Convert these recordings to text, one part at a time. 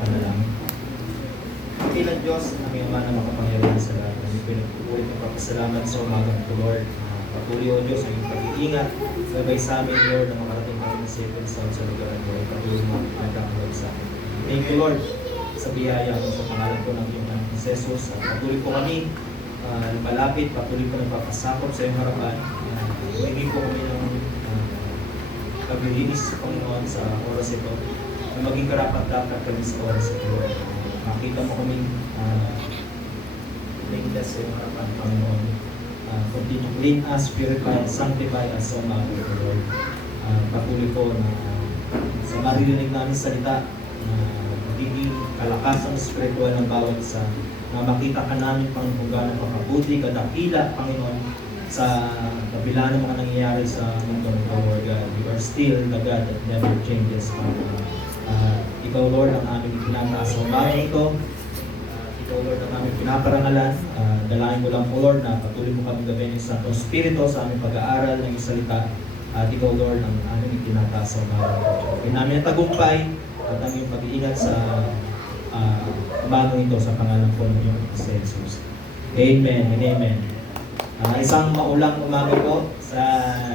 Panalangin. Ilang Diyos, aming Ama na makapangyarihan sa lahat. Aming pinagpupulit ng papasalamat sa umagang ito, Lord. Patuloy, O Diyos, ang pag-iingat. Gabay sa amin, Lord, na makarating kami sa safe and sound sa lugar ng Lord. Patuloy mo ang pagkakalog sa amin. Thank you, Lord, sa biyaya mo sa pangalan ko ng iyong anak ni Jesus. Patuloy po kami malapit, patuloy po nagpapasakop sa iyong harapan. Hindi po kami ng paglilinis, Panginoon, sa oras ito. Na maging karapat-dapat kami sa oras ito, Lord. Makita mo kami ligtas sa iyong harapan, Panginoon. Continue to clean us, purify, sanctify us, O mga Lord. Patuloy po na sa maririnig namin salita na magiging kalakasang spiritual ng bawat isa, na makita ka namin, Panginoon, gano'ng pagkabuti, kadakila, Panginoon, sa kabila ng mga nangyayari sa mundo ng Lord God. You are still the God that never changes, Panginoon. Ikaw, Lord, ang aming itinataas sa umaga ito. Ikaw, Lord, ang aming pinaparangalan. Dalangin mo lang po, Lord, na patuloy mo kami gabi ng Santo Espiritu sa aming pag-aaral ng iyong salita. At ikaw, Lord, ang aming itinataas sa umaga ito. Pagkain namin ang tagumpay at ang iyong pag-iingat sa umaga ito sa pangalan po ng iyong Jesus. Amen and amen. Isang maulang umaga po sa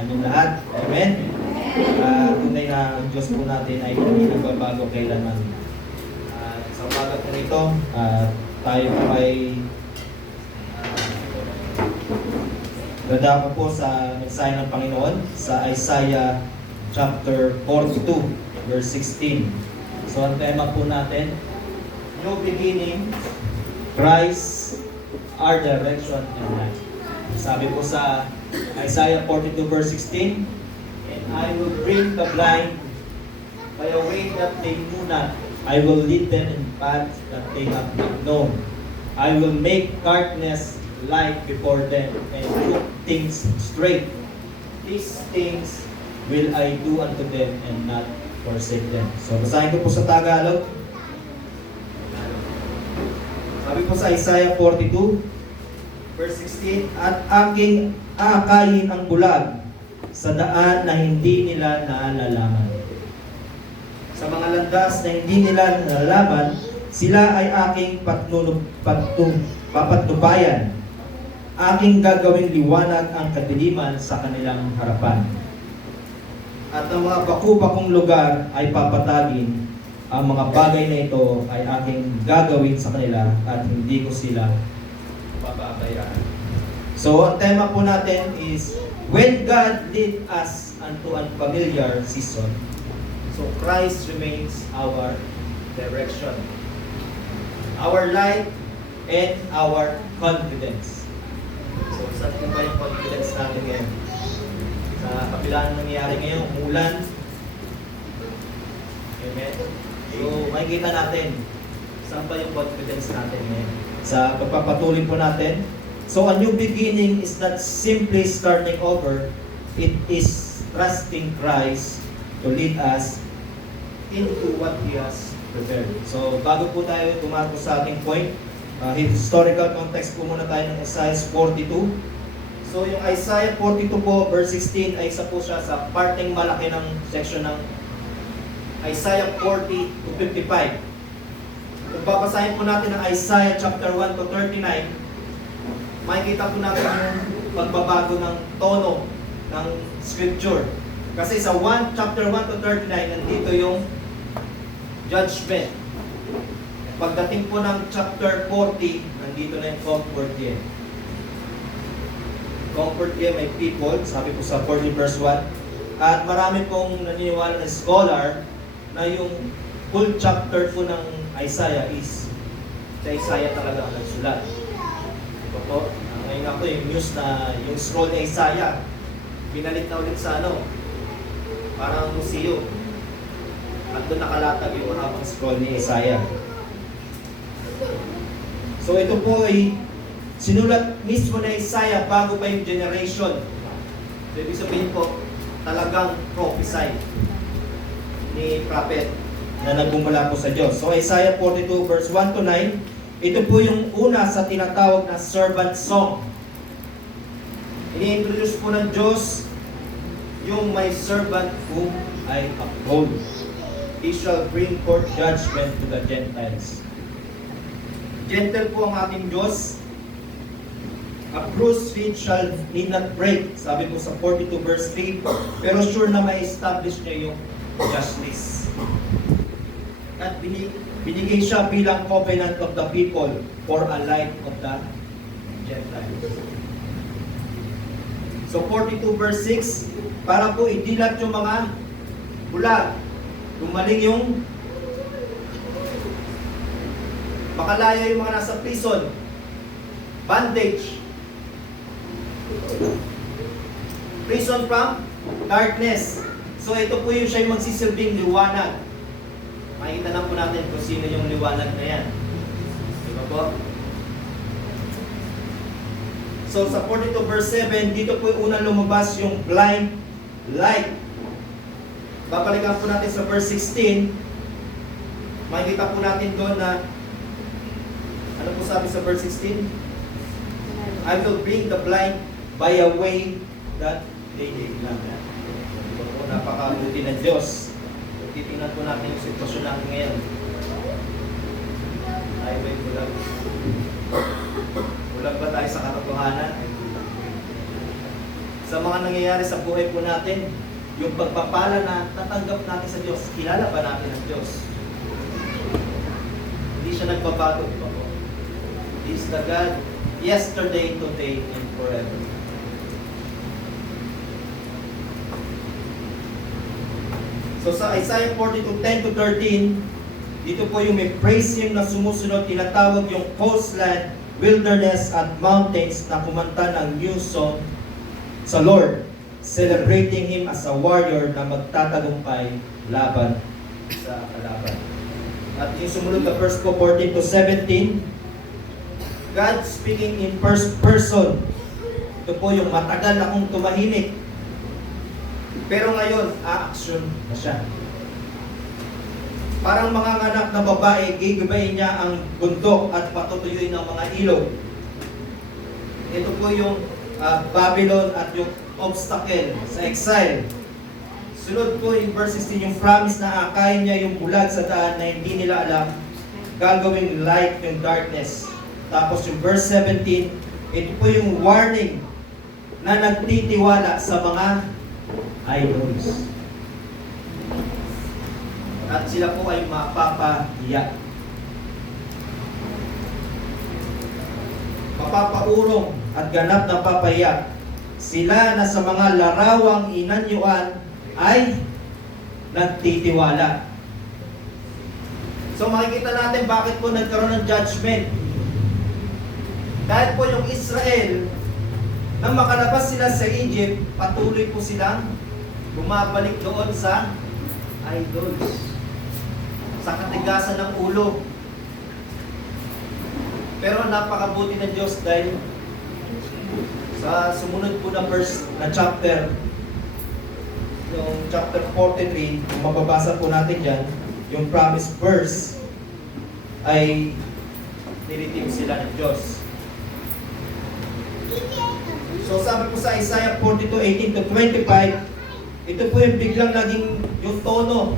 inyong lahat. Amen. Tunay na ang Diyos po natin ay hindi nagbabago kailanman. Sa umaga po nito, tayo po ay dadako po sa mensahe ng Panginoon sa Isaiah chapter 42 verse 16. So ang tema po natin, New Beginning, Christ, our direction and life. Sabi po sa Isaiah 42 verse 16, and I will bring the blind by a way that they knew not. I will lead them in paths that they have not known. I will make darkness light before them and put things straight. These things will I do unto them and not forsake them. So basahin ko po sa Tagalog. Sabi po sa Isaiah 42 verse 16, at aking aakayin ang bulag sa daan na hindi nila naalalaman. Sa mga landas na hindi nila nalalaman, sila ay aking papatnubayan. Aking gagawing liwanag ang kadiliman sa kanilang harapan. At ang mga baku-bakong lugar ay papatagin. Ang mga bagay na ito ay aking gagawin sa kanila at hindi ko sila pababayaan. So, ang tema po natin is when God lead us unto unfamiliar season, so Christ remains our direction, our light, and our confidence. So, saan po ba yung confidence natin ngayon? Sa kabila ng nangyayari ngayon, umulan. Amen? So, makikita natin, saan ba yung confidence natin ngayon? Sa pagpapatuloy po natin. So, a new beginning is not simply starting over. It is trusting Christ to lead us into what He has prepared. So, bago po tayo tumago sa ating point, historical context po muna tayo ng Isaiah 42. So, yung Isaiah 42 po, verse 16, ay isa po siya sa parteng malaki ng section ng Isaiah 40 to 55. Kung babasahin po natin ang Isaiah chapter 1 to 39, makikita po natin yung pagbabago ng tono ng scripture. Kasi sa chapter 1 to 39, nandito yung judgment. Pagdating po ng chapter 40, nandito na yung comfort here. Comfort here, may people, sabi po sa 40 verse 1. At marami pong naniniwala na scholar na yung full chapter po ng Isaiah is sa Isaiah talaga ang nagsulat. Ito po, ngayon ako yung news na yung scroll ni Isaiah, pinalit na ulit sa parang museo. At doon nakalatag yung mahabang scroll ni Isaiah. So ito po ay sinulat mismo na Isaiah bago pa yung generation. So ibig sabihin po, talagang prophesy ni prophet na nagbumula po sa Diyos. So Isaiah 42 verse 1 to 9, ito po yung una sa tinatawag na servant song. Ini-introduce po ng Diyos yung my servant whom I uphold. He shall bring forth judgment to the Gentiles. gentle po ang ating Diyos. A bruised reed shall need not break. Sabi po sa 42 verse 3. Pero sure na may establish niya yung justice. At binigay siya bilang covenant of the people for a light of the Gentiles. So 42 verse 6, para po idilat yung mga bulag. Gumaling yung makalaya yung mga nasa prison, bondage, prison from darkness. So ito po yung siya yung magsisilbing liwanag. Makikita na po natin kung sino yung liwanag na yan. Diba po? So sa 42 verse 7, dito po yung unang lumabas yung blind light. Babalikan po natin sa verse 16. Makikita po natin doon na ano po sabi sa verse 16? I will bring the blind by a way that they did not. Ito po, napakabuti ng Diyos. Titingnan po natin yung sitwasyon natin ngayon. Highway bulag. Bulag ba tayo sa katotohanan? Sa mga nangyayari sa buhay po natin, yung pagpapala na tatanggap natin sa Diyos, kilala ba natin ang Diyos? Hindi siya nagbabago, di ba po? He is the God yesterday, today, and forever. So sa Isaiah 42, 10-13, dito po yung may praise him na sumusunod, tinatawag yung coastland, wilderness, at mountains na kumanta ng new song sa Lord, celebrating him as a warrior na magtatagumpay laban sa kalaban. At yung sumunod na verse po, 14-17, God speaking in first person. Ito po yung matagal akong tumahimik. Pero ngayon, a-action na siya. Parang mga anak na babae, gigibayin niya ang bundok at patutuyuin ng mga ilog. Ito po yung Babylon at yung obstacle sa exile. Sunod po yung verse 16, yung promise na akayin niya yung bulag sa daan na hindi nila alam, gagawing light yung darkness. Tapos yung verse 17, ito po yung warning na nagtitiwala sa mga idols. At sila po ay mapapahiya. Mapapaurong at ganap na papahiya. Sila na sa mga larawang inanyuan ay nagtitiwala. So makikita natin bakit po nagkaroon ng judgment. Dahil po yung Israel, nang makalabas sila sa Egypt, patuloy po silang bumabalik doon sa idols, sa katigasan ng ulo. Pero napakabuti ng Diyos dahil sa sumunod po na verse na chapter, yung chapter 43, kung mababasa po natin dyan, yung promise verse ay niritim sila ng Diyos. So sabi po sa Isaiah 42:18-25, ito po yung biglang naging yung tono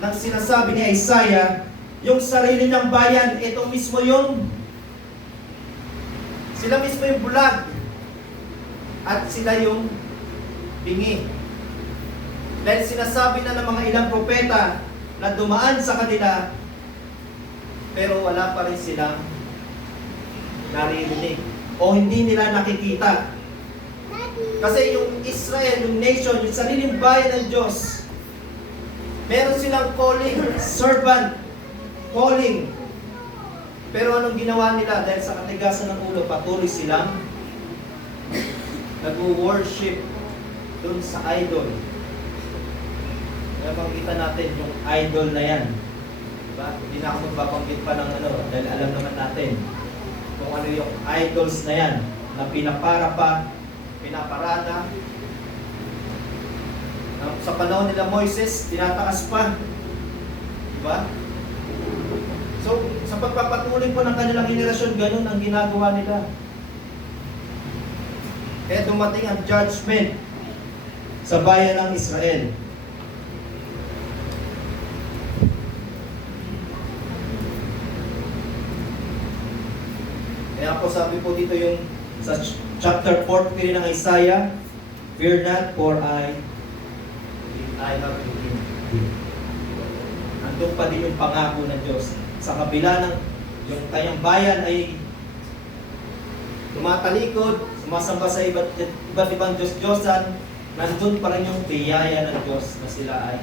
ng sinasabi ni Isaiah, yung sarili ng bayan, ito mismo yung sila mismo yung bulag at sila yung bingi. Dahil sinasabi na ng mga ilang propeta na dumaan sa kanila, pero wala pa rin silang naririnig o hindi nila nakikita. Kasi yung Israel, yung nation, yung sariling bayan ng Diyos, meron silang calling, servant calling. Pero anong ginawa nila? Dahil sa katigasan ng ulo, patuloy silang nag-worship dun sa idol. Kaya makikita natin yung idol na yan. Diba? Hindi na ako magbabanggit pa ng ano, dahil alam naman natin kung ano yung idols na yan, na pinapara pa, pinaparada. Sa panahon nila Moises, tinataas pa. Diba? So, sa pagpapatuloy po ng kanilang henerasyon, ganun ang ginagawa nila. Kaya dumating ang judgment sa bayan ng Israel. Kaya po sabi po dito yung sa chapter 43 ng Isaiah, "Fear not, for I have redeemed thee." Andun pa din yung pangako ng Diyos. Sa kabila ng yung kanyang bayan ay tumatalikod, sumasamba sa iba't ibang Diyos-Diyosan, nandun pa rin yung biyaya ng Diyos na sila ay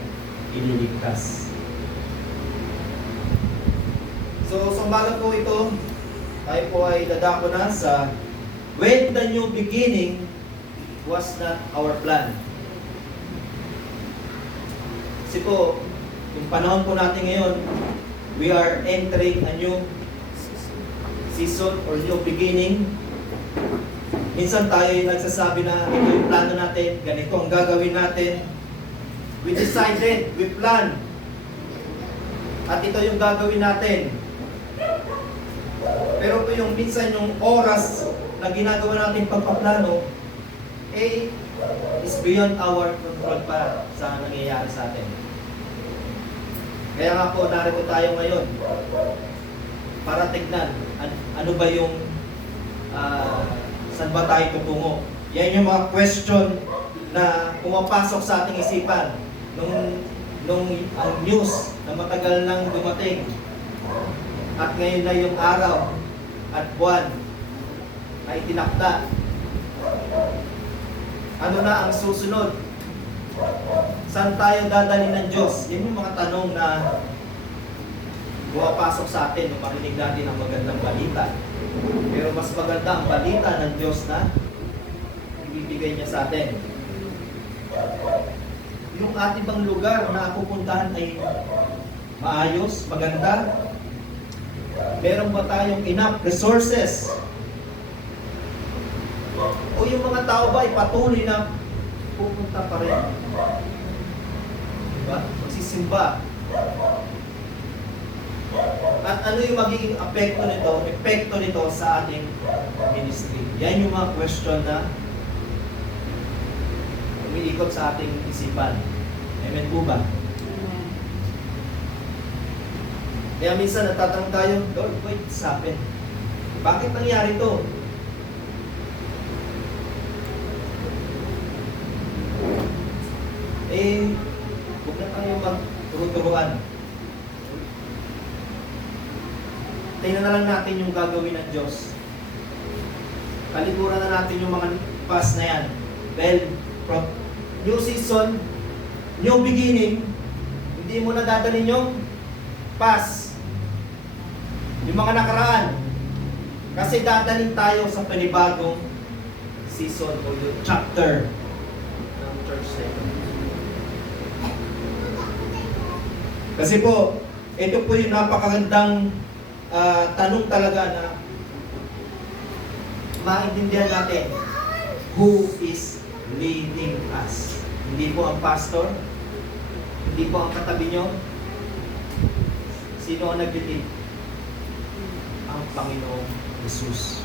ililigtas. So, sa umaga po ito, tayo po ay dadako na sa when the new beginning was not our plan. Kasi po, yung panahon po natin ngayon, we are entering a new season or new beginning. Minsan tayo yung nagsasabi na ito yung plano natin, ganito ang gagawin natin. We decided, we planned, at ito yung gagawin natin. Pero po yung minsan yung oras na ginagawa natin pagpaplano, is beyond our control pa sa nangyayari sa atin. Kaya nga po, narito tayo ngayon para tignan ano ba yung saan ba tayo tutungo. Yan yung mga question na pumapasok sa ating isipan nung ang news na matagal nang dumating at ngayon na yung araw at buwan ay tinakda. Ano na ang susunod? Saan tayo dadalhin ng Diyos? Yan yung mga tanong na pumapasok sa atin nung marinig natin ang magandang balita. Pero mas maganda ang balita ng Diyos na ibibigay niya sa atin. Yung ating bang lugar na pupuntahan ay maayos, maganda? Meron ba tayong enough resources? O yung mga tao ba ay patuloy na pupunta pa rin? Diba? Magsisimba. At ano yung magiging epekto nito sa ating ministry? Yan yung mga question na umiikot sa ating isipan. Amen po ba? Kaya minsan natatanong tayo, Lord, what's happened? Bakit nangyari to? Huwag na tayo magturo-turuan. Tingnan na lang natin yung gagawin ng Diyos. Kalikuran na natin yung mga past na yan. Well, from new season, new beginning, hindi mo na dadalhin yung past. Yung mga nakaraan. Kasi dadalhin tayo sa panibagong season o yung chapter ng church na ito. Kasi po, ito po yung napakagandang tanong talaga na maintindihan natin. Who is leading us? Hindi po ang pastor, hindi po ang katabi nyo. Sino ang nag-lead? Ang Panginoong Jesus.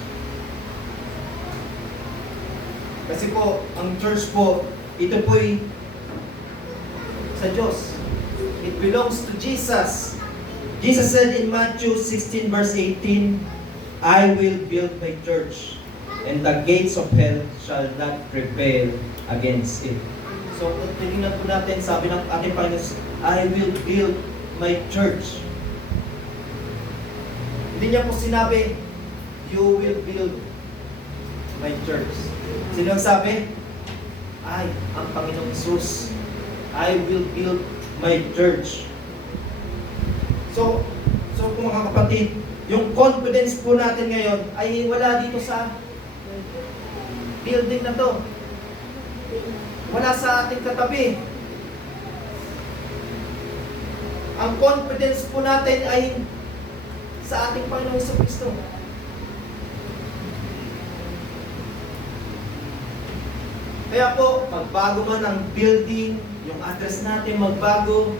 Kasi po, ang church po, ito po'y sa Diyos. It belongs to Jesus. Jesus said in Matthew 16 verse 18, "I will build my church, and the gates of hell shall not prevail against it." So, kung tingnan po natin, sabi ng ating Panginoon, "I will build my church." Hindi niya po sinabi, "You will build my church." Sino ang sabi? Ay, ang Panginoong Jesus. "I will build my church." So kung mga kapatid, yung confidence po natin ngayon ay wala dito sa building na to. Wala sa ating katabi. Ang confidence po natin ay sa ating Panginoong Jesucristo. Kaya po, magbago man ang building, yung address natin magbago,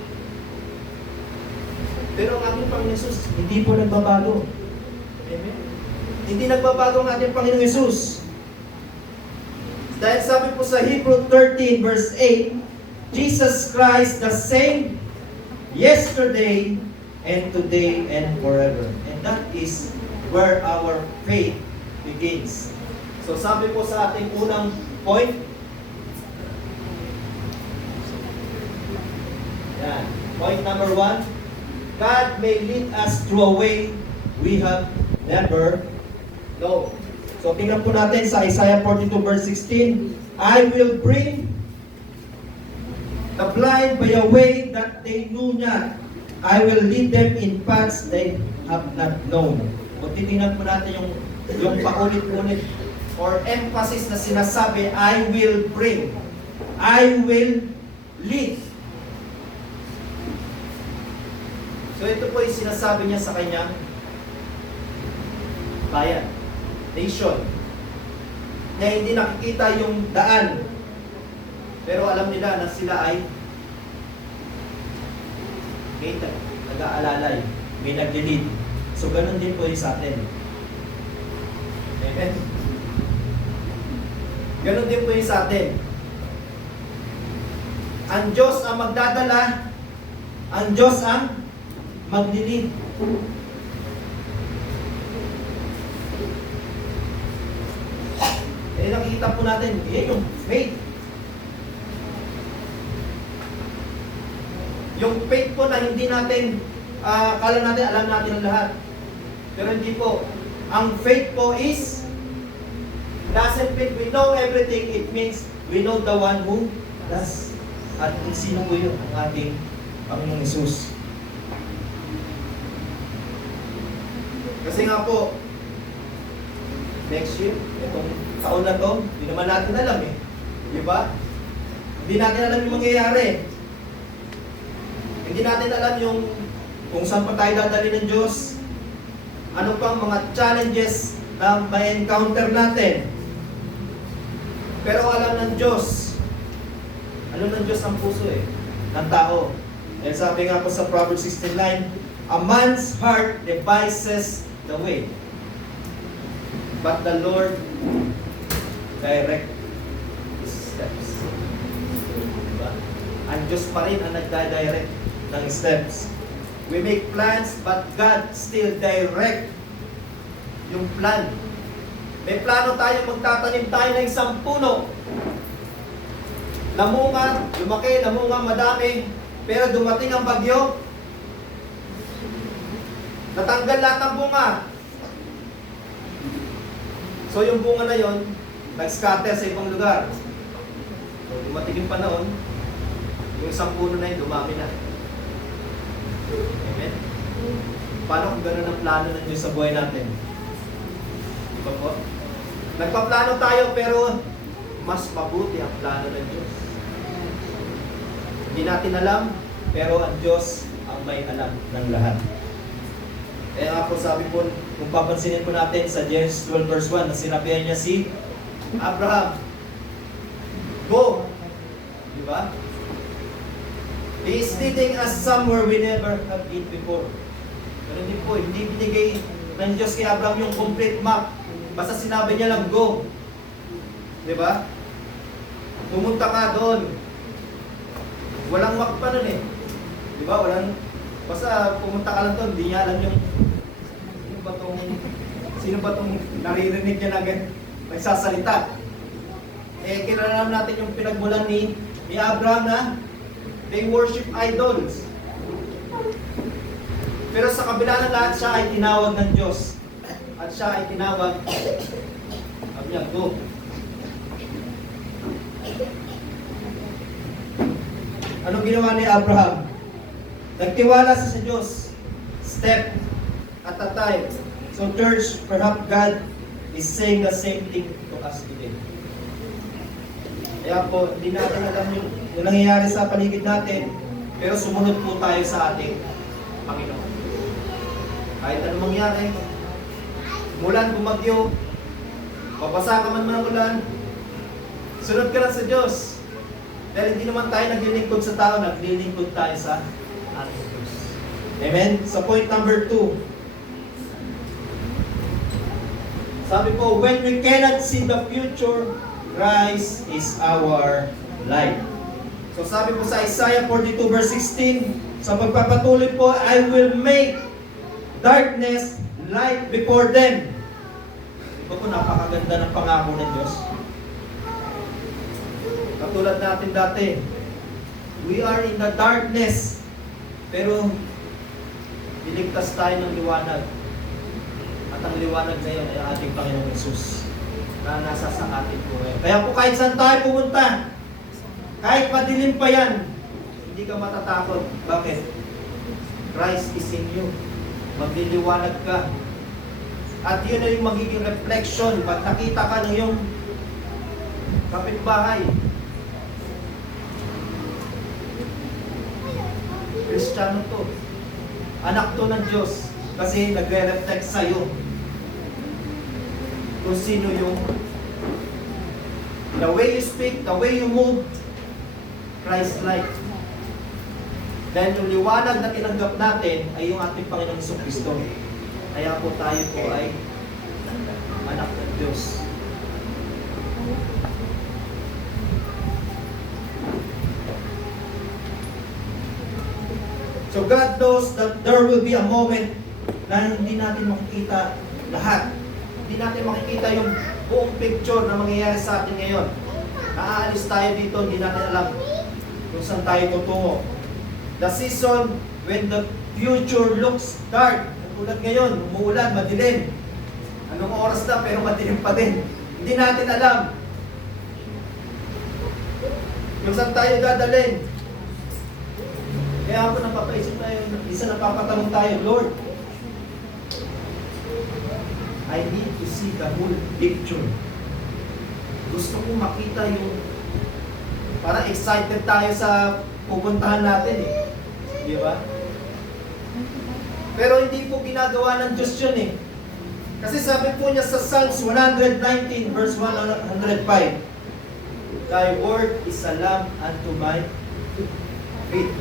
pero ang ating Panginoon Jesus, hindi po nagbabago. Amen? Hindi nagbabago ang ating Panginoon Jesus. Dahil sabi po sa Hebrew 13 verse 8, Jesus Christ the same yesterday, and today and forever. And that is where our faith begins. So sabi po sa ating unang point, yan. Point number 1, God may lead us through a way we have never known. So tingnan po natin sa Isaiah 42 verse 16, I will bring the blind by a way that they knew not. I will lead them in paths they have not known. Kung titingnan po natin yung paulit-ulit or emphasis na sinasabi, I will bring, I will lead. So ito po yung sinasabi niya sa kanyang bayan, nation, na hindi nakikita yung daan, pero alam nila na sila ay may nag-aalalay, may nag-lead. So ganun din po yung sa atin. Amen? Ganun din po yung sa atin. Ang Diyos ang magdadala, ang Diyos ang maglilid. Nakikita po natin, yan yung faith. Yung faith po na hindi natin, kala natin, alam natin ang lahat. Pero hindi po. Ang faith po is, doesn't mean we know everything, it means we know the one who does. At kung sino po yun, ang ating Panginoong Hesus. Kasi nga po, next year, itong taon na to, hindi naman natin alam eh. Di ba? Hindi natin alam yung mangyayari. Hindi natin alam yung kung saan pa tayo dadali ng Diyos. Ano pang mga challenges na may encounter natin. Pero alam ng Diyos. Alam ng Diyos ang puso eh. Ng tao. And sabi nga po sa Proverbs 16:9, a man's heart devises the way, but the Lord direct his steps. Diba? Ang Diyos pa rin ang nagda-direct ng steps. We make plans, but God still direct yung plan. May plano tayo, magtatanim tayo ng isang puno. Lamunga, lumaki, lamunga, madami, pero dumating ang bagyo, natanggal lahat ng bunga. So yung bunga na yon, nag-scatter sa ibang lugar. So dumating yung panahon, yung isang puno na yun, dumami na. Amen? Paano kung gano'n ang plano ng Diyos sa buhay natin? Diba po? Nagpaplano tayo pero mas mabuti ang plano ng Diyos. Hindi natin alam, pero ang Diyos ang may alam ng lahat. Kaya nga po sabi po, kung papansinin po natin sa Genesis 12 verse 1, na sinabihan niya si Abraham, go! Diba? He is leading us somewhere we never have been before. Pero hindi po, hindi binigay ng Diyos kay Abraham yung complete map. Basta sinabi niya lang, go. Diba? Pumunta ka doon. Walang map pa nun eh. Diba? Walang, basta pumunta ka lang doon, hindi niya alam yung sino ba tong naririnig niya na nagsasalita. Eh, kilala natin yung pinagmulan ni Abraham na they worship idols. Pero sa kabila ng lahat, siya ay tinawag ng Diyos. At siya ay tinawag, sabi niya, go. Anong ginawa ni Abraham? Nagtiwala sa Diyos. Step at a time. So church, perhaps God is saying the same thing to us today. Kaya po, hindi natin alam yung nangyayari sa paligid natin, pero sumunod po tayo sa ating Panginoon. Kahit anong mangyari, umulan, bumagyo, babasa ka man ng ulan, sunod ka lang sa Diyos. Dahil hindi naman tayo naglilingkod sa tao, naglilingkod tayo sa ating Diyos. Amen? Sa point number 2, sabi po, when we cannot see the future, Christ is our light. So sabi po sa Isaiah 42 verse 16, Sa pagpapatuloy po, I will make darkness light before them. Ito po, napakaganda ng pangako ng Diyos. Katulad natin dati, we are in the darkness, pero niligtas tayo ng liwanag. At ang liwanag na yun ay ating Panginoong Hesus na nasa sa ating buhay. Kaya po kahit saan tayo pumunta, kahit madilim pa yan, hindi ka matatakot. Bakit? Christ is in you. Magliliwanag ka. At yun ay yung magiging reflection pag nakita ka ng iyong kapitbahay. Kristiyano to. Anak to ng Diyos. Kasi nagre-reflect sa'yo kung sino yung the way you speak, the way you move, Christ-like. Dahil yung liwanag na tinanggap natin ay yung ating Panginoong Jesucristo. Kaya po tayo po ay anak ng Diyos. So God knows that there will be a moment na hindi natin makikita lahat. Hindi natin makikita yung buong picture na mangyayari sa atin ngayon. Naaalis tayo dito, hindi natin alam kung saan tayo tutungo. The season when the future looks dark. Tulad ngayon, umuulan, madilim. Anong oras na pero madilim pa din. Hindi natin alam kung saan tayo dadalhin. Kaya ako napapaisip tayo, isa napapatanong tayo, Lord, I need to see the whole picture. Gusto ko makita yung, parang excited tayo sa pupuntahan natin eh. Di ba? Pero hindi po ginagawa ng Diyos yun eh. Kasi sabi po niya sa Psalms 119 verse 105, Thy word is a lamp unto my feet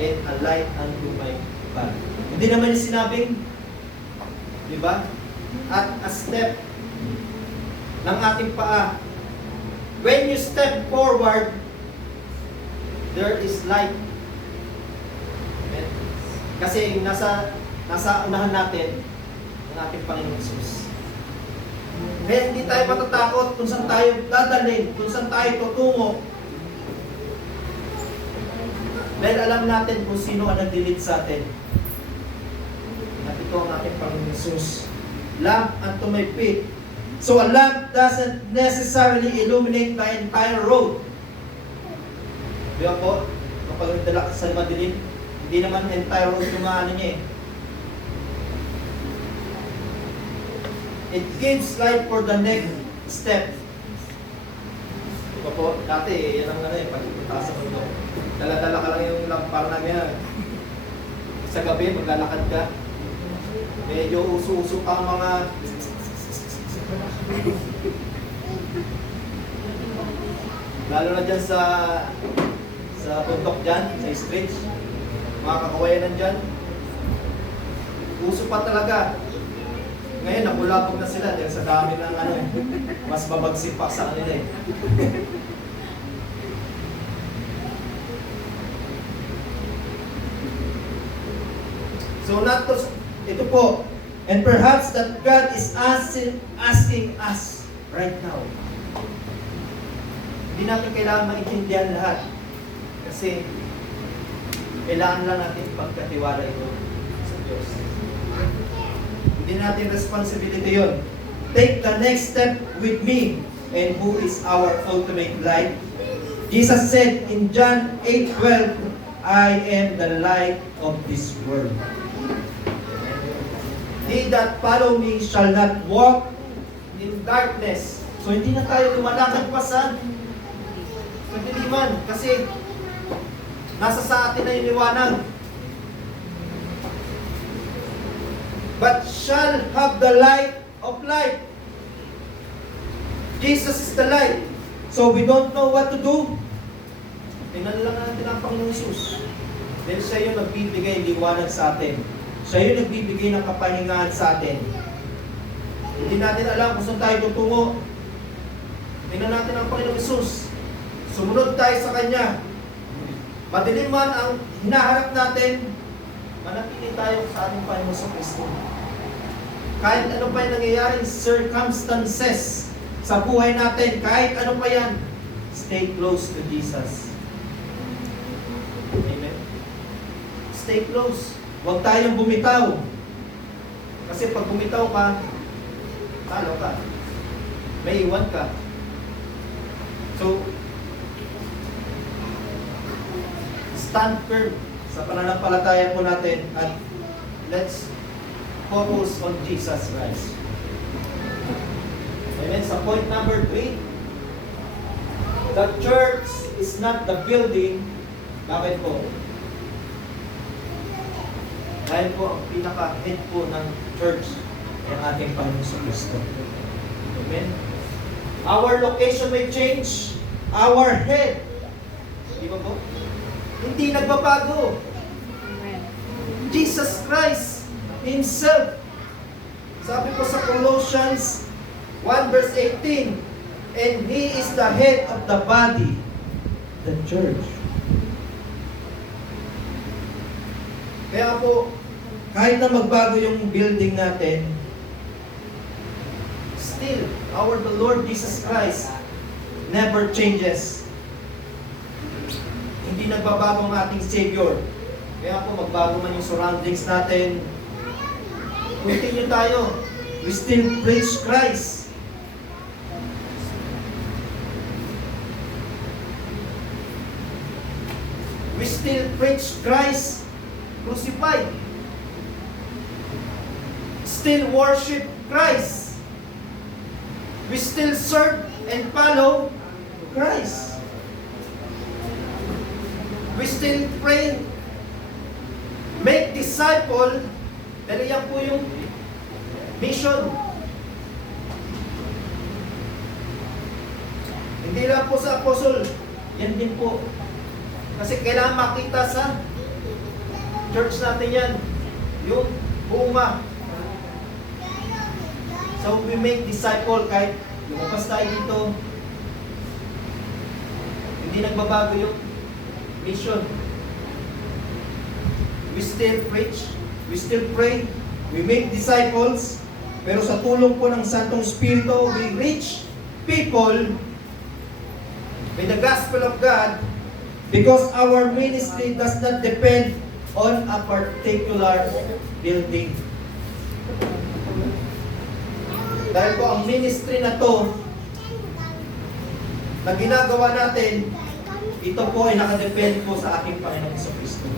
and a light unto my path. Hindi naman yung sinabing, di ba? At a step ng ating paa. When you step forward, there is light. Amen? Kasi nasa unahan natin ang ating Panginoong Hesus. Kaya hindi tayo matatakot kung saan tayo dadalhin, kung saan tayo tutungo. Dahil alam natin kung sino ang nag-lead sa atin. At ito ang ating Panginoong Hesus. Lamp unto my feet. So a lamp doesn't necessarily illuminate the entire road. Di ba po? Kapag nagdala ka sa madilim, hindi naman entire road lumaan niya eh. It gives light for the next step. Di ba po? Dati, yan ang pagpunta sa mundo. Dala-dala ka lang yung lampar na ganyan. Sa gabi, maglalakad ka. Medyo uso-uso pa ang mga lalo na dyan sa bundok dyan, sa streets, mga kakawayanan dyan, uso pa talaga. Ngayon, nakulapog na sila dahil sa dami ng mas babagsik pa sa kanila eh. So not to, ito po, and perhaps that God is asking us right now. Hindi natin kailangan maintindihan lahat. Kasi kailangan lang natin pagkatiwala ito sa Diyos. Hindi natin responsibility yun. Take the next step with me. And who is our ultimate light? Jesus said in John 8:12, I am the light of this world. He that follow me shall not walk in darkness. So hindi na tayo lumalakad pa sa kadiliman kasi nasa sa atin na yung liwanag. But shall have the light of life. Jesus is the light. So we don't know what to do. Tingnan lang natin ang Panginoong Hesus. Dahil siya yung nagbibigay liwanag sa atin. Siya yung nagbibigay ng kapahingahan sa atin. Hindi natin alam kung saan tayo tutungo. Tingnan natin ang Panginoong Hesus. Sumunod tayo sa Kanya. Madilim man ang hinaharap natin, manatili tayo sa ating Panginoon sa Kristo. Kahit ano pa yung nangyayaring circumstances sa buhay natin, kahit ano pa yan, stay close to Jesus. Amen? Stay close. Huwag tayong bumitaw. Kasi pag bumitaw ka, talo ka. May iwan ka. So, stand firm sa pananampalataya po natin at let's focus on Jesus Christ. Amen. Sa point number 3, the church is not the building. Bakit po? Dahil po ang pinaka-head po ng church ay ang ating Panginoon sa Kristo. Amen. Our location may change, our head. Di ba po? Hindi nagbabago. Jesus Christ Himself. Sabi po sa Colossians 1 verse 18, and He is the head of the body, the church. Kaya po, kahit na magbago yung building natin, still, the Lord Jesus Christ never changes. Hindi nagbabago ang ating Savior. Kaya po, magbago man yung surroundings natin, continue tayo. We still praise Christ. We still preach Christ crucified. Still worship Christ. We still serve and follow Christ. We still pray. Make disciple. Pero yan po yung mission. Hindi lang po sa apostle. Yan din po. Kasi kailangan makita sa church natin yan. Yung bunga. So we make disciple kahit lumabas tayo dito. Hindi nagbabago yung mission. We still preach, we still pray, we make disciples, pero sa tulong po ng Santong Espiritu, we reach people with the gospel of God because our ministry does not depend on a particular building. Dahil po ang ministry na to na ginagawa natin, ito po ay nakadepend po sa aking Panginoon sa Kristo.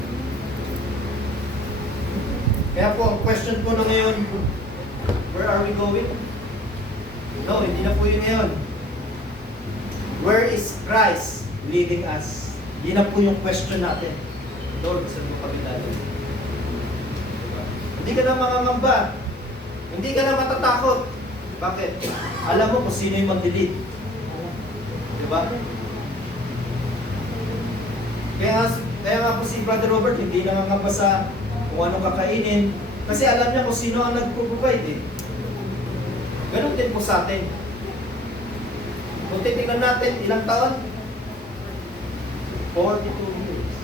Kaya po, ang question po na ngayon, where are we going? No, hindi na po yun ngayon. Where is Christ leading us? Hindi na po yung question natin. Lord, saan mo kami natin? Hindi ka na mangangamba. Hindi ka na matatakot. Bakit? Alam mo kung sino yung mag-delete. Diba? Kaya nga po si Brother Robert, hindi nangangamba sa kung anong kakainin. Kasi alam niya kung sino ang nag-provide eh. Ganun din po sa atin. Kung titignan natin, ilang taon? 42 years.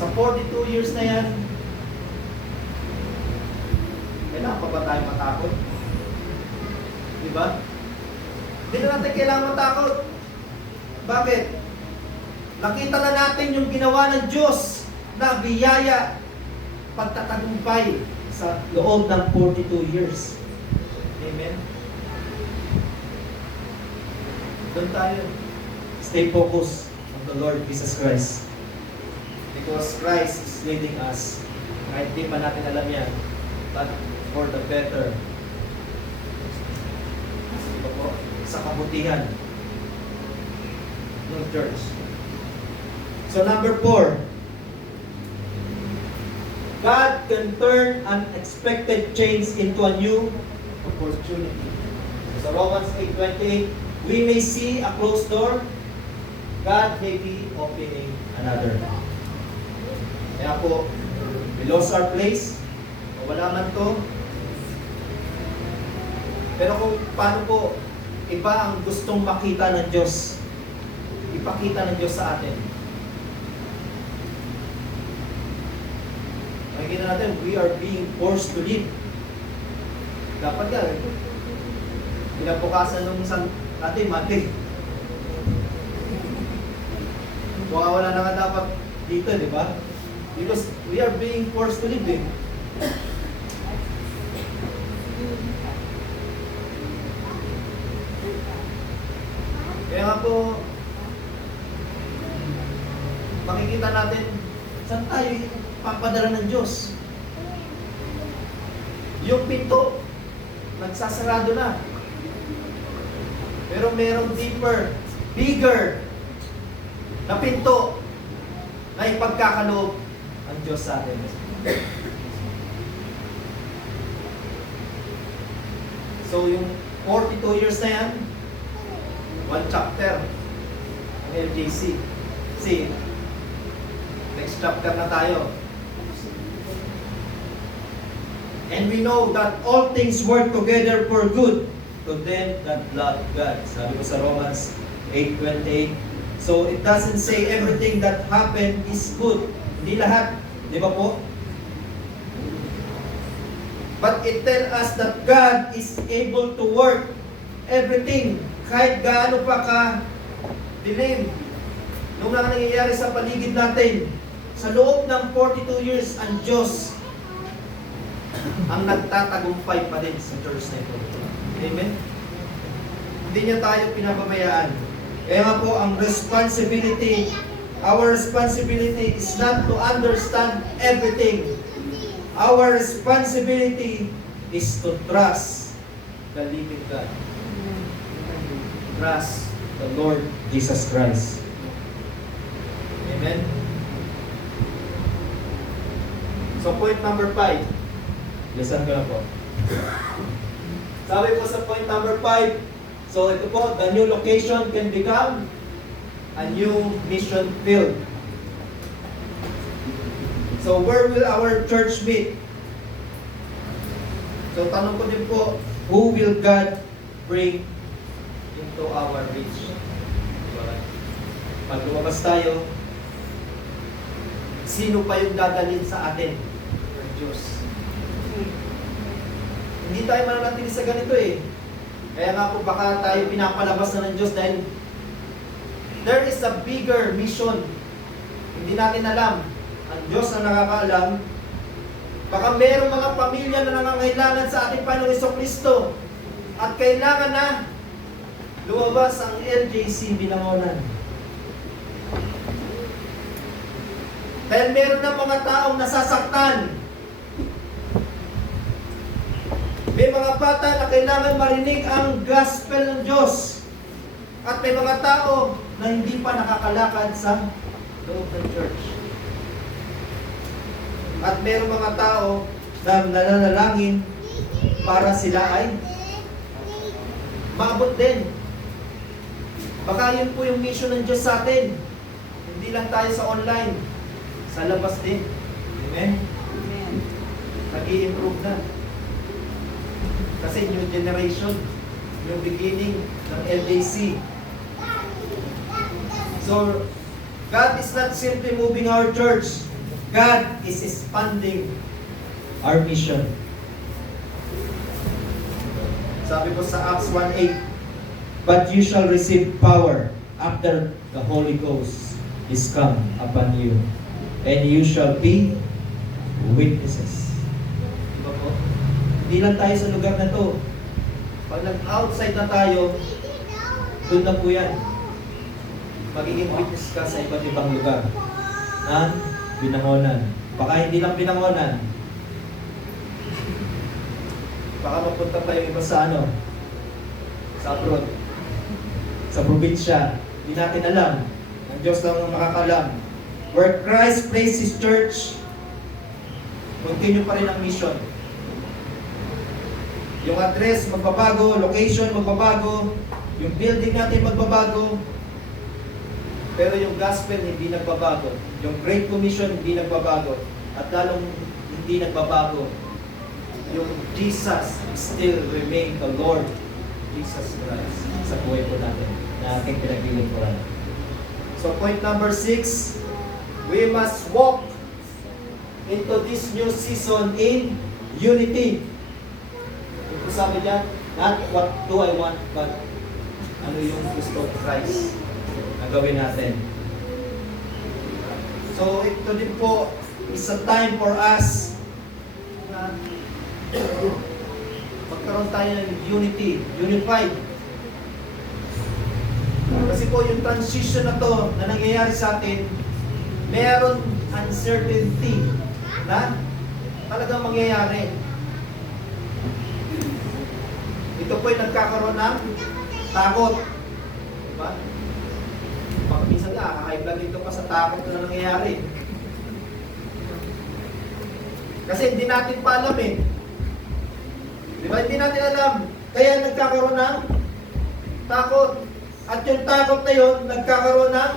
Sa 42 years na yan, kailangan pa ba tayo matakot? Diba? Hindi na natin kailangan matakot. Bakit? Nakita na natin yung ginawa ng Diyos na biyaya, pagtatagumpay sa loob ng 42 years. Amen? Doon tayo. Stay focused on the Lord Jesus Christ. Because Christ is leading us. Kahit di pa natin alam yan, but for the better. Ito po, sa kabutihan ng church. So number 4, God can turn unexpected change into a new opportunity. So Romans 8:28, we may see a closed door, God may be opening another. Kaya po, we lost our place, wala man to. Pero kung paano po, iba ang gustong makita ng Diyos. Iba ipakita ng Diyos sa atin? Makikita natin, we are being forced to live. Dapat nga, pinabukasan nung isang natin, mati. Baka wala na nga dapat dito, di ba? Because we are being forced to live eh. Kaya nga po, makikita natin, saan tayo papadala ng Diyos? Yung pinto, nagsasarado na. Pero merong deeper, bigger na pinto na ipagkakaloob ang Diyos sa atin. So yung 42 years na yan, one chapter ang LJC. See, next chapter na tayo. And we know that all things work together for good to them that love God. Sabi ko sa Romans 8:28. So it doesn't say everything that happened is good. Hindi lahat. Di ba po? But it tells us that God is able to work everything. Kahit gaano pa ka dilim. Nung nangyayari sa paligid natin, sa loob ng 42 years, ang Diyos ang nagtatagumpay pa rin sa church na ito. Amen? Hindi niya tayo pinababayaan. Kaya nga po, ang responsibility, our responsibility is not to understand everything. Our responsibility is to trust the living God. Trust the Lord Jesus Christ. Amen? So point number 5. Listen ko na po. Sabi po sa point number 5, so ito po, the new location can become a new mission field. So where will our church meet? So tanong ko din po, who will God bring into our reach? Pag lumabas tayo, sino pa yung dadalhin sa atin? Ng Diyos. Hindi tayo mananatili sa ganito eh. Kaya nga po baka tayo pinapalabas na ng Diyos dahil there is a bigger mission. Hindi natin alam. Ang Diyos ang nakakaalam. Baka merong mga pamilya na nangangailangan sa ating Panginoong Jesucristo at kailangan na lumabas ang LJC Binangonan. Dahil meron ng mga taong nasasaktan. May mga bata na kailangan marinig ang gospel ng Diyos. At may mga tao na hindi pa nakakalakad sa loob ng church. At mayroong mga tao na nananalangin para sila ay maabot din. Baka yun po yung mission ng Diyos sa atin. Hindi lang tayo sa online. Sa labas din. Amen? Amen. Nag-i-improve na. Kasi new generation, yung beginning ng LJC. So, God is not simply moving our church. God is expanding our mission. Sabi ko sa Acts 1:8, but you shall receive power after the Holy Ghost is come upon you, and you shall be witnesses. Diba po? Hindi lang tayo sa lugar na to. Pag nag-outside na tayo, doon na po yan. Magiging witness ka sa iba't ibang lugar. Na Binangonan. Baka hindi lang Binangonan. Baka mapunta pa yung iba sa ano? Sa abroad. Sa probinsya. Hindi natin alam. Ang Diyos lang ang makakalam. Where Christ placed His church, continue pa rin ang mission. Yung address magbabago, location magbabago, yung building natin magbabago, pero yung gospel hindi nagbabago. Yung Great Commission hindi nagbabago. At lalong hindi nagbabago. Yung Jesus still remain the Lord Jesus Christ sa buhay po natin na ating pinaglilingkuran. So point number 6, we must walk into this new season in unity. Ito sabi dyan, not what do I want, but ano yung gusto ng Christ na gawin natin. So ito din po is a time for us na magkaroon tayo ng unity, unified. Kasi po yung transition na to na nangyayari sa atin, meron uncertainty na talagang mangyayari. Ito po yung nagkakaroon ng takot. Diba? Baka minsan nga, high blood dito pa sa takot na nangyayari. Kasi hindi natin pa alam eh. Diba? Hindi natin alam. Kaya nagkakaroon ng takot. At yung takot na yun, nagkakaroon ng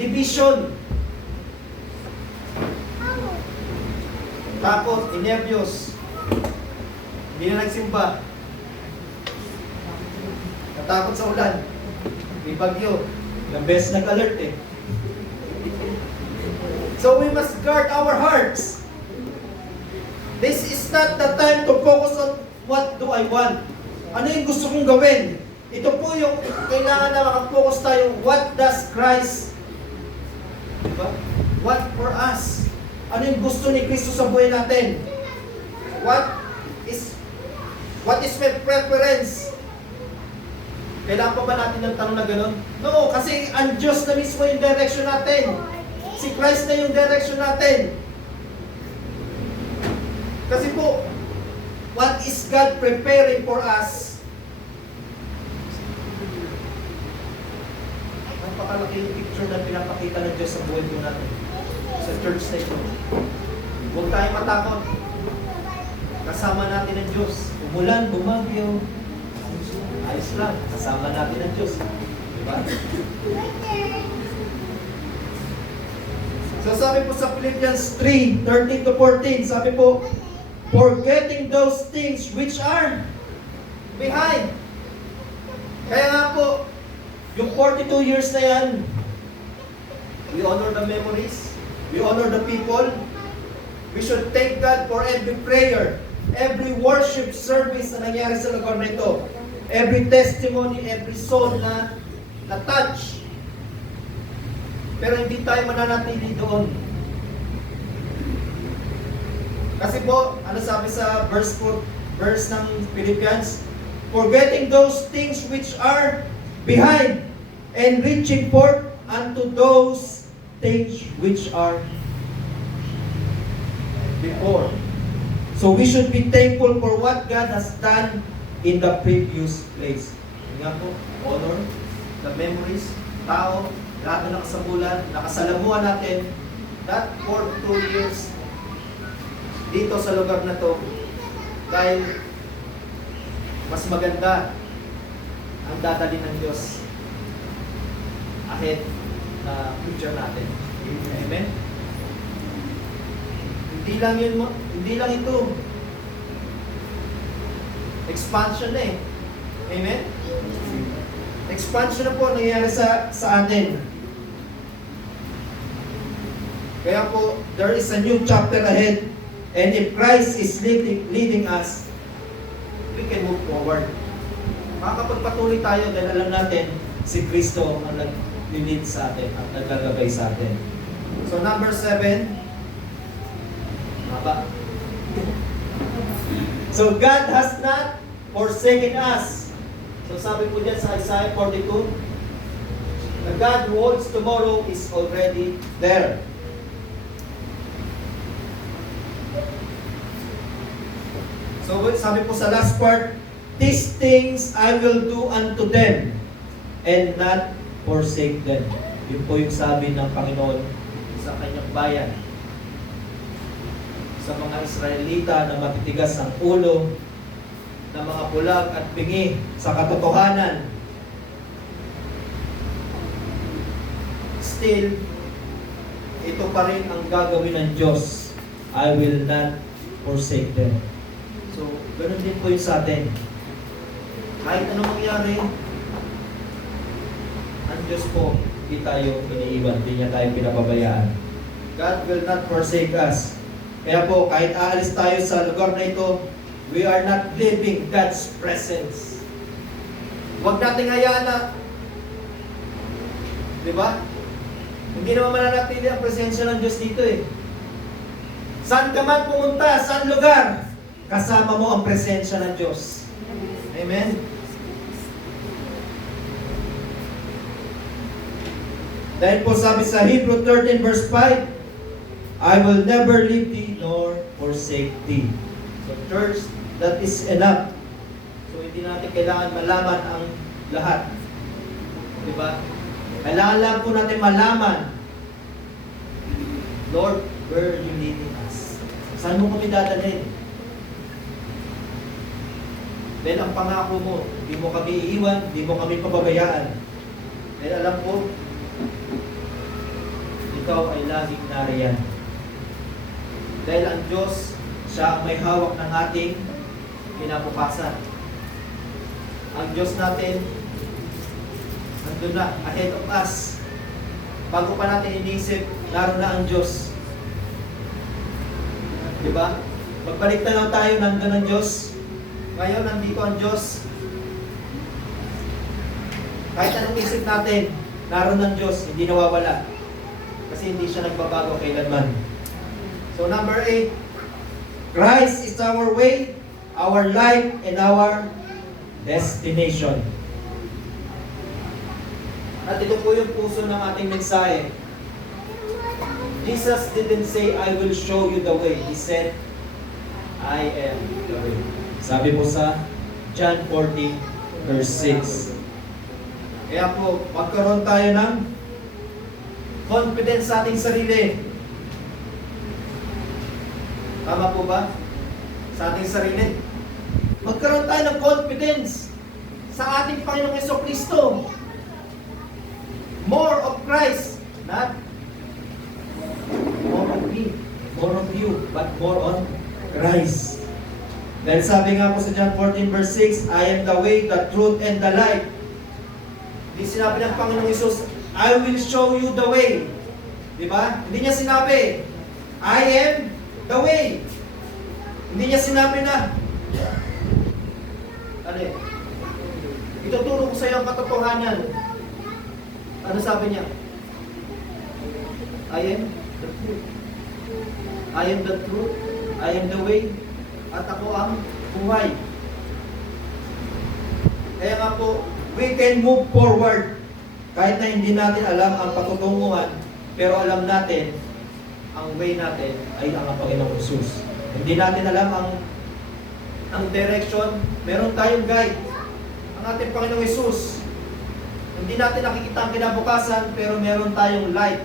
division. Takot, inervyos. Hindi na nagsimba. Natakot sa ulan. May bagyo. Ilang beses nag-alert eh. So we must guard our hearts. This is not the time to focus on what do I want. Ano yung gusto kong gawin? Ito po yung kailangan na makafocus tayo. What does Christ, diba? What for us? Ano yung gusto ni Kristo sa buhay natin? What is my preference? Kailangan pa ba natin yung tanong na gano'n? No, kasi ang Diyos na mismo yung direction natin. Si Christ na yung direction natin. Kasi po, what is God preparing for us? Napakalaki yung picture na pinapakita ng Diyos sa buhay po natin. Sa church na ito. Huwag tayong matakot. Kasama natin ang Diyos. Umulan, bumagyo. Ayos lang. Kasama natin ang Diyos. Diba? So sabi po sa Philippians 3:13-14, sabi po, forgetting those things which are behind. Kaya nga po, yung 42 years na yan, we honor the memories, we honor the people, we should thank God for every prayer, every worship service na nangyari sa lugar na ito, every testimony, every soul na na-touch. Pero hindi tayo mananatili doon. Kasi po, ano sabi sa verse ng Philippians? Forgetting those things which are behind and reaching forth unto those things which are before. So we should be thankful for what God has done in the previous place. Nga po, honor, the memories, tao, lahat na nakasabulan, nakasalamuhan natin, that for 2 years dito sa lugar na to, dahil mas maganda ang dadali ng Diyos ahead na future natin. Amen? Hindi lang yun mo, hindi lang ito. Expansion na eh. Amen? Expansion na po nangyayari sa atin. Kaya po, there is a new chapter ahead. And if Christ is leading us, we can move forward. Makakapagpatuloy tayo dahil alam natin si Kristo ang nag-lead sa atin at nagagabay sa atin. So number 7, maba. So God has not forsaken us. So sabi po dyan sa Isaiah 42, the God who holds tomorrow is already there. So sabi po sa last part, these things I will do unto them and not forsake them. Yun po yung sabi ng Panginoon sa kanyang bayan. Sa mga Israelita na matitigas ang ulo, na mga bulag at bingi sa katotohanan. Still, ito pa rin ang gagawin ng Diyos. I will not forsake them. So, ganun din po yung sa atin. Kahit anong mangyari, ang Diyos po hindi tayo iniiwan, hindi niya tayo pinababayaan. God will not forsake us. Kaya po, kahit aalis tayo sa lugar na ito, we are not leaving God's presence. Huwag nating hayaan na, di ba? Hindi naman mananatili ang presensya ng Diyos dito eh. Saan ka man pumunta, saan lugar, kasama mo ang presensya ng Diyos. Amen? Dahil po sabi sa Hebrew 13 verse 5, I will never leave thee nor forsake thee. So church, that is enough. So hindi natin kailangan malaman ang lahat. Diba? Kailangan lang po natin malaman, Lord, where are you leading us? Saan mo kami dadalhin? Dahil ang pangako mo, di mo kami iiwan, di mo kami pababayaan. Dahil alam ko, ikaw ay laging nariyan. Dahil ang Diyos, siya ang may hawak ng ating kinabukasan. Ang Diyos natin, nandun na, ahead of us. Bago pa natin inisip, naroon na ang Diyos. Diba? Magbalik na lang tayo, nandun ang Diyos. Ngayon, nandito ang Diyos. Kahit anong isip natin, naroon ang Diyos, hindi nawawala. Kasi hindi siya nagbabago kailanman. So number 8, Christ is our way, our life, and our destination. At ito po yung puso ng ating mensahe. Jesus didn't say, I will show you the way. He said, I am the way. Sabi po sa John 14, verse 6. Kaya po, magkaroon tayo ng confidence sa ating sarili. Tama po ba? Sa ating sarili. Magkaroon tayo ng confidence sa ating Panginoong Jesucristo. More of Christ, not more of me, more of you, but more on Christ. Dahil sabi nga po sa John 14 verse 6, I am the way, the truth, and the life. Hindi sinabi ng Panginoong Hesus, I will show you the way. Diba? Hindi niya sinabi, I am the way. Hindi niya sinabi na, ano eh, ituturo ko sa iyo ang katotohanan. Ano sabi niya? I am the truth. I am the truth. I am the way. At ako ang buhay. Kaya nga po, we can move forward kahit na hindi natin alam ang patutunguhan, pero alam natin ang way natin ay ang Panginoong Hesus. Hindi natin alam ang direction, meron tayong guide, ang ating Panginoong Hesus. Hindi natin nakikita ang kinabukasan, pero meron tayong light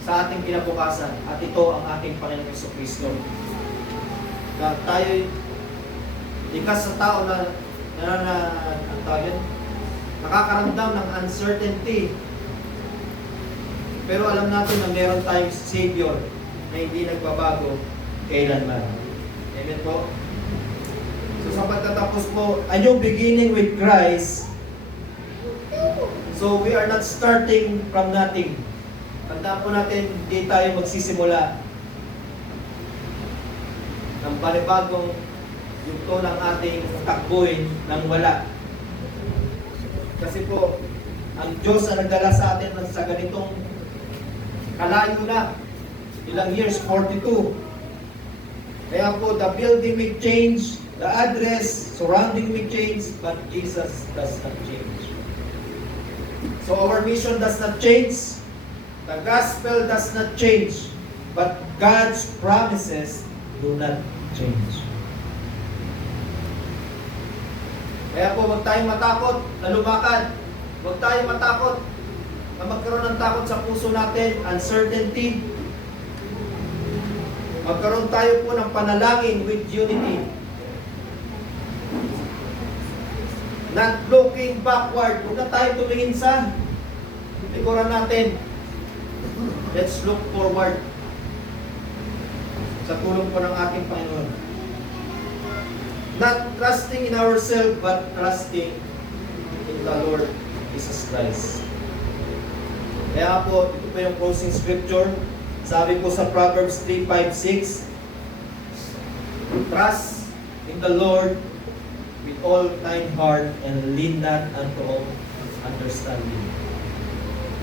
sa ating kinabukasan. At ito ang ating Panginoong Jesucristo. Na tayo likas sa tao na ang tawag yun, nakakaramdam ng uncertainty. Pero alam natin na meron tayong Savior na hindi nagbabago kailanman. Amen po? So sa pagtatapos po, a new beginning with Christ. So we are not starting from nothing. Tandaan po natin, hindi tayo magsisimula ng panibagong yugto ng ating takbuhin ng wala. Kasi po, ang Diyos ang nagdala sa atin sa ganitong kalayo na. Ilang years? 42. Kaya po, the building may change, the address, surrounding may change, but Jesus does not change. So our mission does not change, the gospel does not change, but God's promises do not change. Kaya po, huwag tayong matakot na lumakad. Huwag tayong matakot na magkaroon ng takot sa puso natin, uncertainty. Magkaroon tayo po ng panalangin with unity. Not looking backward. Huwag na tayo tumingin sa likuran natin. Let's look forward sa tulong po ng ating Panginoon. Not trusting in ourselves, but trusting in the Lord Jesus Christ. Kaya po, ito po yung closing scripture. Sabi po sa Proverbs 3:5-6, trust in the Lord with all thine heart and lean not unto all understanding.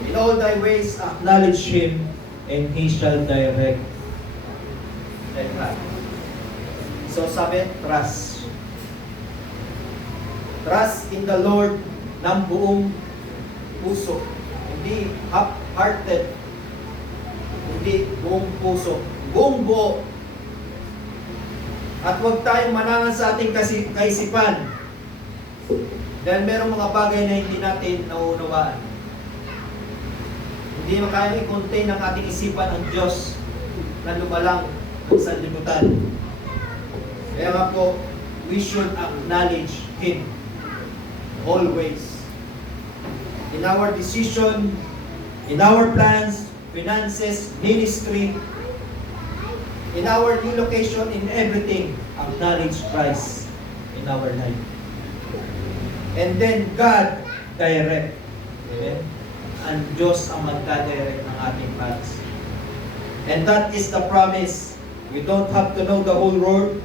In all thy ways acknowledge Him, and He shall direct thy path. So sabi, trust. Trust in the Lord ng buong puso. Hindi half-hearted. Hindi buong puso. Buong buo. At huwag tayong manangan sa ating kaisipan. Dahil merong mga bagay na hindi natin nauunawaan. Hindi makaya i-contain ng ating isipan ang Diyos na lumalang ng sanlibutan. Kaya nga po, we should acknowledge Him always. In our decision, in our plans, finances, ministry, in our new location, in everything, acknowledge Christ in our life. And then God direct. Amen? Ang Diyos ang magka-direct ng ating paths. And that is the promise. We don't have to know the whole road.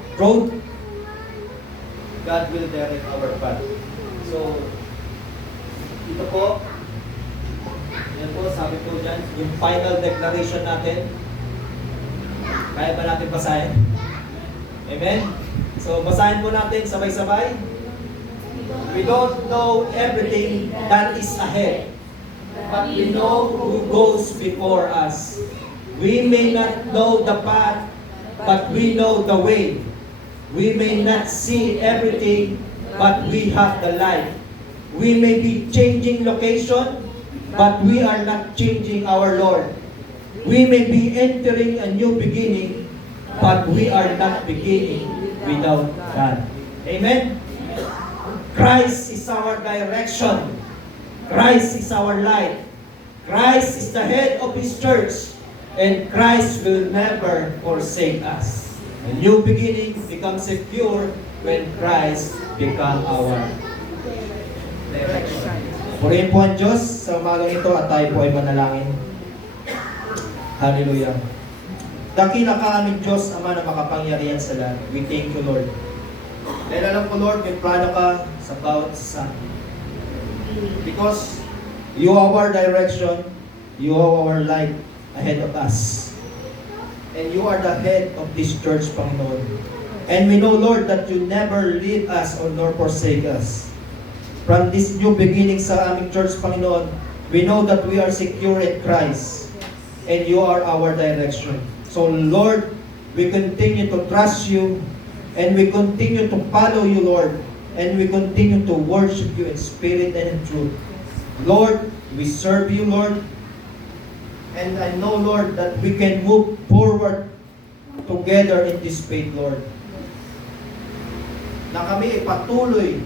God will direct our path. So, ito po, yan po, sabi po dyan, yung final declaration natin. Kaya ba natin basahin? Amen? So, basahin po natin sabay-sabay. We don't know everything that is ahead, but we know who goes before us. We may not know the path, but we know the way. We may not see everything, but we have the light. We may be changing location, but we are not changing our Lord. We may be entering a new beginning, but we are not beginning without God. Amen? Christ is our direction. Christ is our light. Christ is the head of His church. And Christ will never forsake us. A new beginning becomes secure when Christ becomes our direction. Purihin po ang Diyos sa umagang ito at tayo po ay manalangin. Hallelujah. Dakila ka aming Diyos, Ama na makapangyarihan sa lahat. We thank you, Lord. Dahil alam ko, Lord, may plano ka sa bawat isa. Because you are our direction, you are our light ahead of us. And you are the head of this church, Panginoon. And we know, Lord, that you never leave us or nor forsake us. From this new beginning sa aming church, Panginoon, we know that we are secure in Christ. And you are our direction. So, Lord, we continue to trust you. And we continue to follow you, Lord. And we continue to worship you in spirit and in truth. Lord, we serve you, Lord. And I know, Lord, that we can move forward together in this faith, Lord. Na kami ay patuloy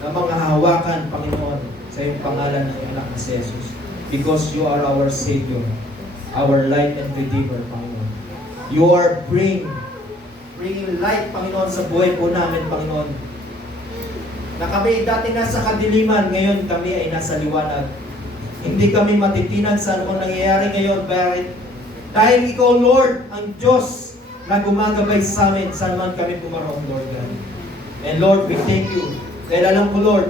na mga hawakan, Panginoon, sa iyong pangalan ng iyong anak na si Jesus. Because you are our Savior, our light and Redeemer, Panginoon. You are bringing light, Panginoon, sa buhay po namin, Panginoon. Na kami dati nasa kadiliman, ngayon kami ay nasa liwanag. Hindi kami matitinag sa anong nangyayari ngayon. Dahil ikaw, Lord, ang Diyos na gumagabay sa amin saan man kami pumaroon, Lord God. And Lord, we thank you. Dahil alam ko, Lord,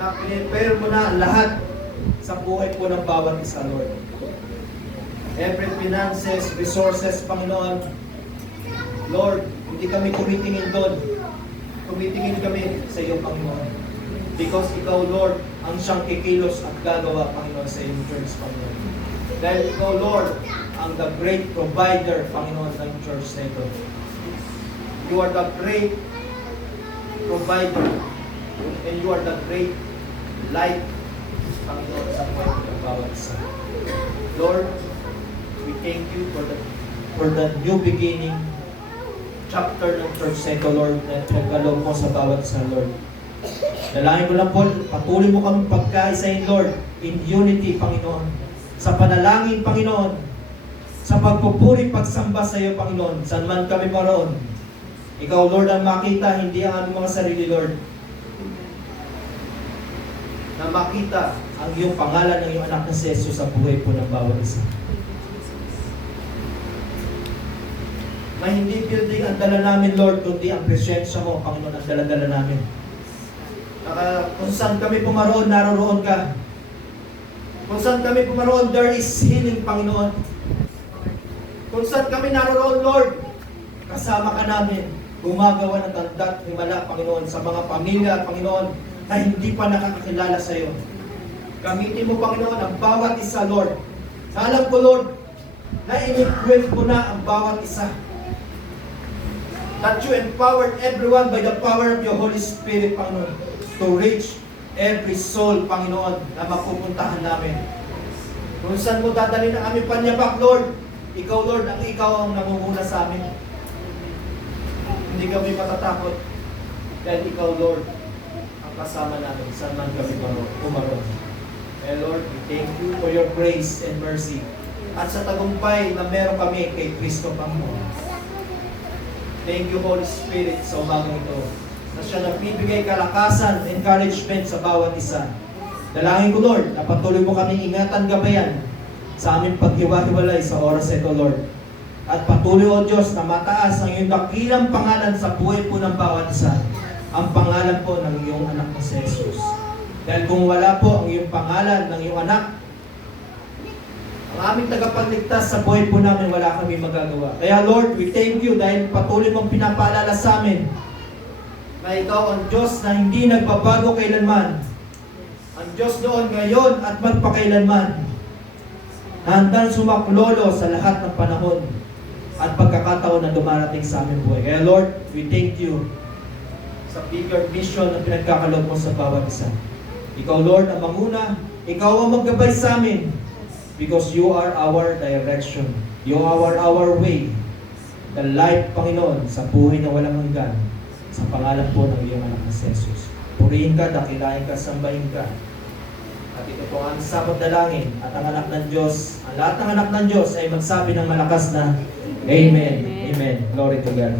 na pinipare mo na lahat sa buhay po ng bawat isa, Lord. Every finances, resources, Panginoon. Lord, hindi kami tumitingin doon. Tumitingin kami sa iyo, Panginoon. Because ikaw, Lord, ang siyang kikilos at gagawa, Panginoon, sa iyong church, Panginoon. Dahil ikaw, Lord, ang the great provider, Panginoon, ng church na ito. You are the great provider. And you are the great light, Panginoon, sa buhay ng bawat isa. Lord, we thank you for the new beginning chapter ng church na ito, Lord, na nagkaloob mo sa bawat isa, Lord. Dalangin ko lang po, patuloy mo kami pagkaisahin, Lord, in unity, Panginoon. Sa panalangin, Panginoon. Sa pagpupuri, pagsamba sa iyo, Panginoon. Saan man kami maroon. Ikaw, Lord, ang makita, hindi ang aming mga sarili, Lord. na makita ang iyong pangalan ng iyong anak na si Jesus sa buhay po ng bawat isa. Na hindi building ang dala namin, Lord, kundi ang presensya mo, Panginoon, ang dala-dala namin. Kung saan kami pumaroon, naroroon ka. Kung saan kami pumaroon, there is healing, Panginoon. Kung saan kami naroroon, Lord, kasama ka namin. Gumagawa ng tanda at himala, Panginoon, sa mga pamilya, Panginoon, na hindi pa nakakakilala sa iyo. Gamitin mo, Panginoon, ang bawat isa, Lord. Alam ko, Lord, na in-equip mo na ang bawat isa. That you empowered everyone by the power of your Holy Spirit, Panginoon, to reach every soul, Panginoon, na mapupuntahan namin. Kung saan mo dadalhin ang aming panyapak, Lord, ikaw, Lord, ikaw ang namumuna sa amin. Hindi kami matatakot dahil ikaw, Lord, ang kasama namin saan man kami pumaroon. And Lord, we thank you for your grace and mercy at sa tagumpay na meron kami kay Kristo, Panginoon. Thank you, Holy Spirit, sa umagang ito, na siya nagbibigay kalakasan, encouragement sa bawat isa. Dalangin ko, Lord, na patuloy mo kami ingatan gabayan sa aming paghiwa-hiwalay sa oras ito, Lord. At patuloy, O Diyos, na mataas ang iyong dakilang pangalan sa buhay po ng bawat isa, ang pangalan po ng iyong anak na si Jesus. Dahil kung wala po ang iyong pangalan ng iyong anak, ang aming tagapagligtas sa buhay po namin, wala kami magagawa. Kaya Lord, we thank you dahil patuloy mong pinapaalala sa amin na ikaw ang Diyos na hindi nagbabago kailanman. Ang Diyos noon, ngayon, at magpakailanman. Handang sumaklolo sa lahat ng panahon at pagkakataon na dumarating sa aming buhay. Kaya Lord, we thank you sa bigger mission na pinagkakaloob mo sa bawat isa. Ikaw, Lord, ang manguna. Ikaw ang maggabay sa amin. Because you are our direction. You are our way. The life, Panginoon, sa buhay na walang hanggan. Sa pangalan po ng iyong anak na si Jesus. Purihin ka, dakilain ka, sambahin ka. At ito po ang sabot dalangin. At ang anak ng Diyos, ang lahat ng anak ng Diyos ay magsabi ng malakas na Amen. Amen. Glory to God.